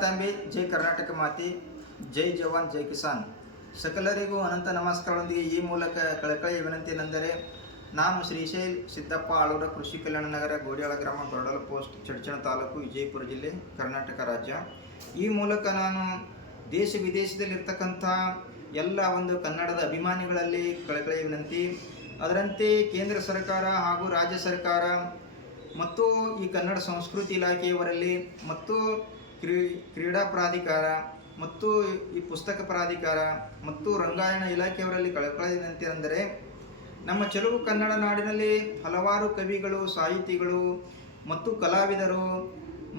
ತಂಬಿ ಜೈ ಕರ್ನಾಟಕ ಮಾತಿ, ಜೈ ಜವಾನ್ ಜೈ ಕಿಸಾನ್. ಸಕಲರಿಗೂ ಅನಂತ ನಮಸ್ಕಾರದೊಂದಿಗೆ ಈ ಮೂಲಕ ಕಳಕಳಿಯ ವಿನಂತಿ ಏನೆಂದರೆ, ನಾನು ಶ್ರೀಶೈಲ್ ಸಿದ್ದಪ್ಪ ಆಳೂರ ಕೃಷಿ ಕಲ್ಯಾಣ ನಗರ, ಗೋಡ್ಯಾಳ ಗ್ರಾಮ, ಕೊರಡಲ ಪೋಸ್ಟ್, ಚಡ್ಚಣ ತಾಲೂಕು, ವಿಜಯಪುರ ಜಿಲ್ಲೆ, ಕರ್ನಾಟಕ ರಾಜ್ಯ. ಈ ಮೂಲಕ ನಾನು ದೇಶ ವಿದೇಶದಲ್ಲಿರ್ತಕ್ಕಂಥ ಎಲ್ಲ ಒಂದು ಕನ್ನಡದ ಅಭಿಮಾನಿಗಳಲ್ಲಿ ಕಳಕಳಿಯ ವಿನಂತಿ. ಅದರಂತೆ ಕೇಂದ್ರ ಸರ್ಕಾರ ಹಾಗೂ ರಾಜ್ಯ ಸರ್ಕಾರ ಮತ್ತು ಈ ಕನ್ನಡ ಸಂಸ್ಕೃತಿ ಇಲಾಖೆಯವರಲ್ಲಿ ಮತ್ತು ಕ್ರೀಡಾ ಪ್ರಾಧಿಕಾರ ಮತ್ತು ಈ ಪುಸ್ತಕ ಪ್ರಾಧಿಕಾರ ಮತ್ತು ರಂಗಾಯಣ ಇಲಾಖೆಯವರಲ್ಲಿ ಕಳಕಳಿಯ ವಿನಂತಿ ಅಂದರೆ, ನಮ್ಮ ಚೆಲುವು ಕನ್ನಡ ನಾಡಿನಲ್ಲಿ ಹಲವಾರು ಕವಿಗಳು, ಸಾಹಿತಿಗಳು ಮತ್ತು ಕಲಾವಿದರು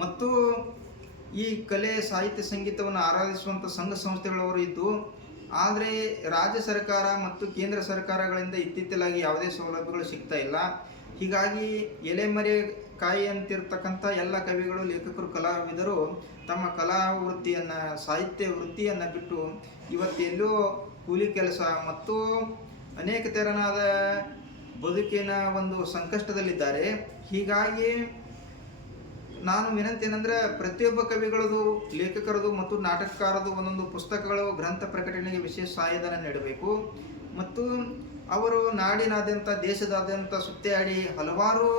ಮತ್ತು ಈ ಕಲೆ, ಸಾಹಿತ್ಯ, ಸಂಗೀತವನ್ನು ಆರಾಧಿಸುವಂಥ ಸಂಘ ಸಂಸ್ಥೆಗಳವರು ಇದ್ದು, ಆದರೆ ರಾಜ್ಯ ಸರ್ಕಾರ ಮತ್ತು ಕೇಂದ್ರ ಸರ್ಕಾರಗಳಿಂದ ಇತ್ತೀಚಲಾಗಿ ಯಾವುದೇ ಸೌಲಭ್ಯಗಳು ಸಿಗ್ತಾ ಇಲ್ಲ. ಹೀಗಾಗಿ ಎಲೆಮರೆ ಕಾಯಿ ಅಂತಿರ್ತಕ್ಕಂಥ ಎಲ್ಲ ಕವಿಗಳು, ಲೇಖಕರು, ಕಲಾವಿದರು ತಮ್ಮ ಕಲಾ ವೃತ್ತಿಯನ್ನು, ಸಾಹಿತ್ಯ ವೃತ್ತಿಯನ್ನು ಬಿಟ್ಟು ಇವತ್ತೆಲ್ಲೋ ಕೂಲಿ ಕೆಲಸ ಮತ್ತು ಅನೇಕ ತೆರನಾದ ಬದುಕಿನ ಒಂದು ಸಂಕಷ್ಟದಲ್ಲಿದ್ದಾರೆ. ಹೀಗಾಗಿ ನಾನು ವಿನಂತಿ ಏನಂದರೆ, ಪ್ರತಿಯೊಬ್ಬ ಕವಿಗಳದು, ಲೇಖಕರದು ಮತ್ತು ನಾಟಕಕಾರದು ಒಂದೊಂದು ಪುಸ್ತಕಗಳು, ಗ್ರಂಥ ಪ್ರಕಟಣೆಗೆ ವಿಶೇಷ ಸಹಾಯಧನ ನೀಡಬೇಕು. ಮತ್ತು ಅವರು ನಾಡಿನಾದ್ಯಂತ, ದೇಶದಾದ್ಯಂತ ಸುತ್ತಾಡಿ ಹಲವಾರು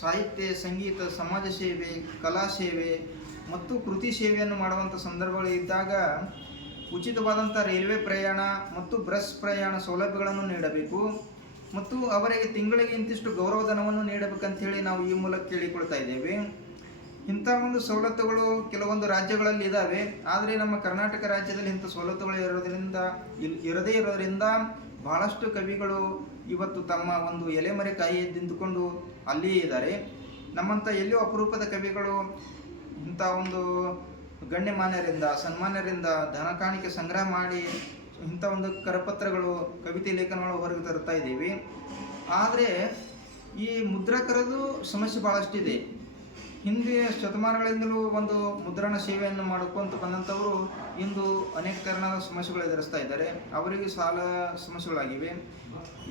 ಸಾಹಿತ್ಯ, ಸಂಗೀತ, ಸಮಾಜ ಸೇವೆ, ಕಲಾ ಸೇವೆ ಮತ್ತು ಕೃತಿ ಸೇವೆಯನ್ನು ಮಾಡುವಂಥ ಸಂದರ್ಭಗಳು ಇದ್ದಾಗ ಉಚಿತವಾದಂಥ ರೈಲ್ವೆ ಪ್ರಯಾಣ ಮತ್ತು ಬಸ್ ಪ್ರಯಾಣ ಸೌಲಭ್ಯಗಳನ್ನು ನೀಡಬೇಕು. ಮತ್ತು ಅವರಿಗೆ ತಿಂಗಳಿಗೆ ಇಂತಿಷ್ಟು ಗೌರವಧನವನ್ನು ನೀಡಬೇಕಂತೇಳಿ ನಾವು ಈ ಮೂಲಕ ಕೇಳಿಕೊಳ್ತಾ ಇದ್ದೇವೆ. ಇಂಥ ಒಂದು ಸವಲತ್ತುಗಳು ಕೆಲವೊಂದು ರಾಜ್ಯಗಳಲ್ಲಿ ಇದ್ದಾವೆ, ಆದರೆ ನಮ್ಮ ಕರ್ನಾಟಕ ರಾಜ್ಯದಲ್ಲಿ ಇಂಥ ಸವಲತ್ತುಗಳು ಇರದೇ ಇರೋದರಿಂದ ಬಹಳಷ್ಟು ಕವಿಗಳು ಇವತ್ತು ತಮ್ಮ ಒಂದು ಎಲೆಮರೆ ಕಾಯಿ ನಿಂತುಕೊಂಡು ಅಲ್ಲಿಯೇ ಇದ್ದಾರೆ. ನಮ್ಮಂಥ ಎಲ್ಲೋ ಅಪರೂಪದ ಕವಿಗಳು ಇಂಥ ಒಂದು ಗಣ್ಯಮಾನ್ಯರಿಂದ, ಸನ್ಮಾನ್ಯರಿಂದ ಧನ ಕಾಣಿಕೆ ಸಂಗ್ರಹ ಮಾಡಿ ಇಂಥ ಒಂದು ಕರಪತ್ರಗಳು, ಕವಿತೆ ಲೇಖನಗಳು ಹೊರಗೆ ತರ್ತಾ ಇದ್ದೀವಿ. ಆದರೆ ಈ ಮುದ್ರಕರದು ಸಮಸ್ಯೆ ಭಾಳಷ್ಟಿದೆ. ಹಿಂದೆ ಶತಮಾನಗಳಿಂದಲೂ ಒಂದು ಮುದ್ರಣ ಸೇವೆಯನ್ನು ಮಾಡಿಕೊಂತ ಬಂದಂಥವರು ಇಂದು ಅನೇಕ ತೆರನಾದ ಸಮಸ್ಯೆಗಳು ಎದುರಿಸ್ತಾ ಇದ್ದಾರೆ. ಅವರಿಗೆ ಸಾಲ ಸಮಸ್ಯೆಗಳಾಗಿವೆ.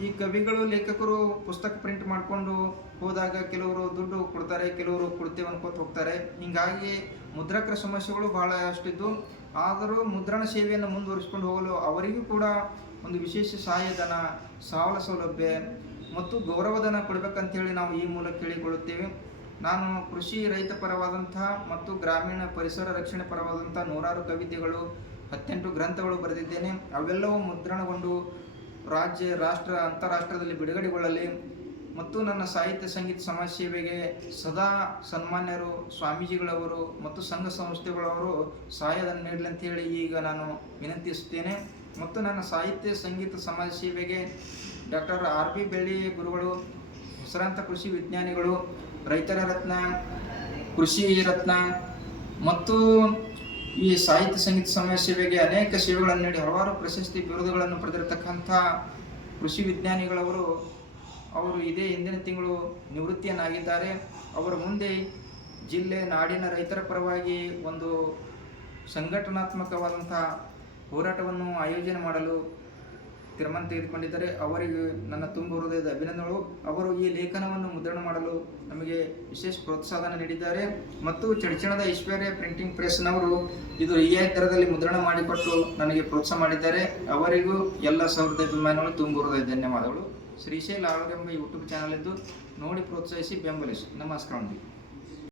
ಈ ಕವಿಗಳು, ಲೇಖಕರು ಪುಸ್ತಕ ಪ್ರಿಂಟ್ ಮಾಡಿಕೊಂಡು ಹೋದಾಗ ಕೆಲವರು ದುಡ್ಡು ಕೊಡ್ತಾರೆ, ಕೆಲವರು ಕೊಡ್ತೇವೆ ಅನ್ಕೋತ ಹೋಗ್ತಾರೆ. ಹೀಗಾಗಿ ಮುದ್ರಕರ ಸಮಸ್ಯೆಗಳು ಬಹಳ ಅಷ್ಟಿದ್ದು, ಆದರೂ ಮುದ್ರಣ ಸೇವೆಯನ್ನು ಮುಂದುವರಿಸಿಕೊಂಡು ಹೋಗಲು ಅವರಿಗೂ ಕೂಡ ಒಂದು ವಿಶೇಷ ಸಹಾಯಧನ, ಸಾಲ ಸೌಲಭ್ಯ ಮತ್ತು ಗೌರವಧನ ಕೊಡಬೇಕಂತೇಳಿ ನಾವು ಈ ಮೂಲಕ ಕೇಳಿಕೊಳ್ಳುತ್ತೇವೆ. ನಾನು ಕೃಷಿ, ರೈತ ಪರವಾದಂತಹ ಮತ್ತು ಗ್ರಾಮೀಣ ಪರಿಸರ ರಕ್ಷಣೆ ಪರವಾದಂಥ ನೂರಾರು ಕವಿತೆಗಳು, 18 ಗ್ರಂಥಗಳು ಬರೆದಿದ್ದೇನೆ. ಅವೆಲ್ಲವೂ ಮುದ್ರಣಗೊಂಡು ರಾಜ್ಯ, ರಾಷ್ಟ್ರ, ಅಂತಾರಾಷ್ಟ್ರದಲ್ಲಿ ಬಿಡುಗಡೆಗೊಳ್ಳಲಿ ಮತ್ತು ನನ್ನ ಸಾಹಿತ್ಯ, ಸಂಗೀತ, ಸಮಾಜ ಸೇವೆಗೆ ಸದಾ ಸನ್ಮಾನ್ಯರು, ಸ್ವಾಮೀಜಿಗಳವರು ಮತ್ತು ಸಂಘ ಸಂಸ್ಥೆಗಳವರು ಸಹಾಯಧನ ನೀಡಲಿ ಅಂತೇಳಿ ಈಗ ನಾನು ವಿನಂತಿಸುತ್ತೇನೆ. ಮತ್ತು ನನ್ನ ಸಾಹಿತ್ಯ, ಸಂಗೀತ, ಸಮಾಜ ಸೇವೆಗೆ ಡಾಕ್ಟರ್ RB ಬೆಳ್ಳಿ ಗುರುಗಳು, ಹೆಸರಾಂತ ಕೃಷಿ ವಿಜ್ಞಾನಿಗಳು, ರೈತರ ರತ್ನ, ಕೃಷಿ ರತ್ನ ಮತ್ತು ಈ ಸಾಹಿತ್ಯ, ಸಂಗೀತ, ಸಮಾಜ ಸೇವೆಗೆ ಅನೇಕ ಸೇವೆಗಳನ್ನು ನೀಡಿ ಹಲವಾರು ಪ್ರಶಸ್ತಿ, ಬಿರುದುಗಳನ್ನು ಪಡೆದಿರತಕ್ಕಂಥ ಕೃಷಿ ವಿಜ್ಞಾನಿಗಳವರು ಅವರು ಇದೇ ಹಿಂದಿನ ತಿಂಗಳು ನಿವೃತ್ತಿಯನ್ನಾಗಿದ್ದಾರೆ. ಅವರ ಮುಂದೆ ಜಿಲ್ಲೆ, ನಾಡಿನ ರೈತರ ಪರವಾಗಿ ಒಂದು ಸಂಘಟನಾತ್ಮಕವಾದಂಥ ಹೋರಾಟವನ್ನು ಆಯೋಜನೆ ಮಾಡಲು ತೀರ್ಮಾನ ತೆಗೆದುಕೊಂಡಿದ್ದಾರೆ. ಅವರಿಗೆ ನನ್ನ ತುಂಬ ಹೃದಯದ ಅಭಿನಂದನೆಗಳು. ಅವರು ಈ ಲೇಖನವನ್ನು ಮುದ್ರಣ ಮಾಡಲು ನಮಗೆ ವಿಶೇಷ ಪ್ರೋತ್ಸಾಹನ ನೀಡಿದ್ದಾರೆ. ಮತ್ತು ಚಡ್ಚಣದ ಐಶ್ವರ್ಯ ಪ್ರಿಂಟಿಂಗ್ ಪ್ರೆಸ್ನವರು ಇದು ರಿಯಾಯಿತಿ ದರದಲ್ಲಿ ಮುದ್ರಣ ಮಾಡಿಕೊಟ್ಟು ನನಗೆ ಪ್ರೋತ್ಸಾಹ ಮಾಡಿದ್ದಾರೆ. ಅವರಿಗೂ ಎಲ್ಲ ಸಹೃದಯ ಅಭಿಮಾನಿಗಳು ತುಂಬ ಹೃದಯ ಧನ್ಯವಾದಗಳು. ಶ್ರೀಶೈಲ್ ಆಳೂರ್ ಎಂಬ ಯೂಟ್ಯೂಬ್ ಚಾನಲ್ ಇದ್ದು ನೋಡಿ ಪ್ರೋತ್ಸಾಹಿಸಿ, ಬೆಂಬಲಿಸಿ. ನಮಸ್ಕಾರ.